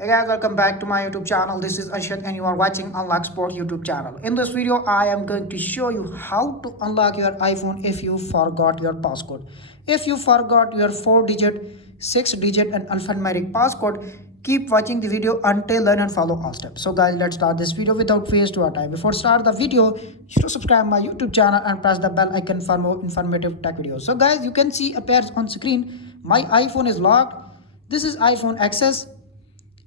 Hey guys, welcome back to my YouTube channel. This is Ashad and you are watching Unlock Sport YouTube channel. In this video, I am going to show you how to unlock your iPhone if you forgot your passcode. If you forgot your 4-digit, 6-digit and alphanumeric passcode, keep watching the video until learn and follow all steps. So guys, let's start this video without waste our time. Before start the video, you should subscribe my YouTube channel and press the bell icon for more informative tech videos. So guys, you can see appears on screen, my iPhone is locked. This is iPhone access.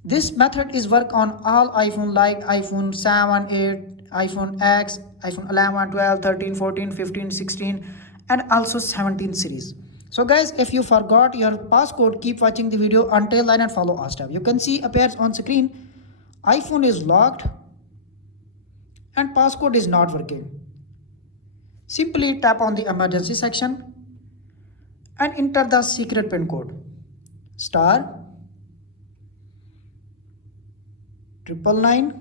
This method is work on all iPhone like iPhone 7, 8, iPhone X, iPhone 11, 12, 13, 14, 15, 16 and also 17 series. So guys, if you forgot your passcode, keep watching the video until then and follow our step. You can see appears on screen, iPhone is locked and passcode is not working. Simply tap on the emergency section and enter the secret pin code *999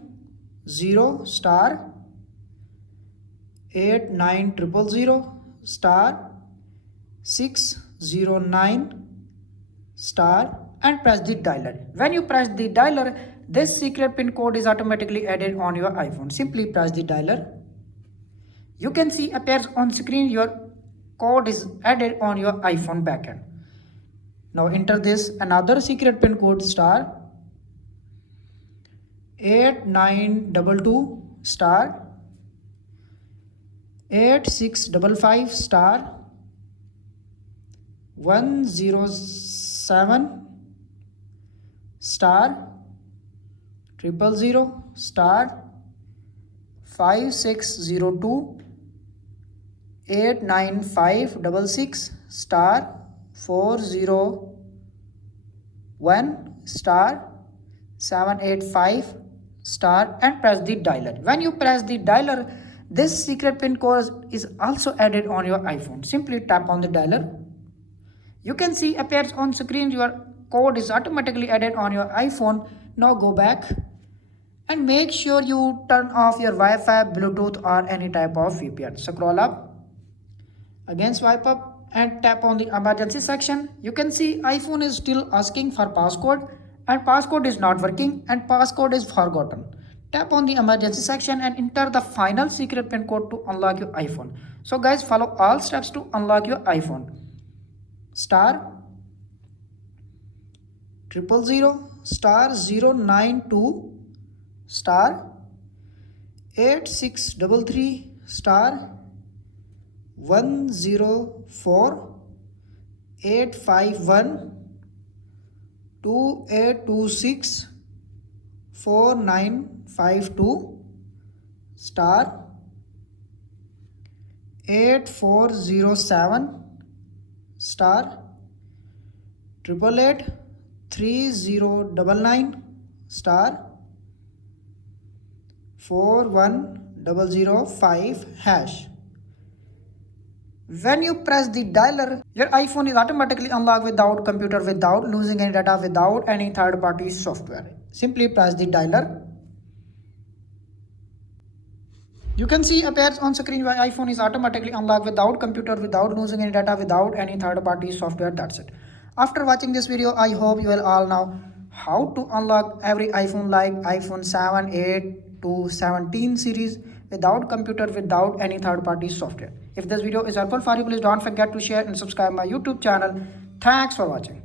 0 *8900 *609 and press the dialer. When you press the dialer, this secret pin code is automatically added on your iPhone. Simply press the dialer. You can see appears on screen your code is added on your iPhone backend. Now enter this another secret pin code *8922 *8655 *107 *000 *5602 89566 *401 *785 and press the dialer. When you press the dialer, this secret pin code is also added on your iPhone. Simply tap on the dialer. You can see appears on screen your code is automatically added on your iPhone. Now go back and make sure you turn off your Wi-Fi, Bluetooth or any type of VPN. Scroll up, again swipe up and tap on the emergency section. You can see iPhone is still asking for passcode and passcode is not working and passcode is forgotten. Tap on the emergency section and enter the final secret pin code to unlock your iPhone. So guys, follow all steps to unlock your iPhone. *000 *092 *8633 *104 851 2826 4952 *8407 *888 3099 *41005 #. When you press the dialer, your iPhone is automatically unlocked without computer, without losing any data, without any third-party software. Simply press the dialer. You can see appears on screen your iPhone is automatically unlocked without computer, without losing any data, without any third-party software. That's it. After watching this video, I hope you will all know how to unlock every iPhone like iPhone 7, 8 to 17 series without computer, without any third-party software. If this video is helpful for you, please don't forget to share and subscribe my YouTube channel. Thanks for watching.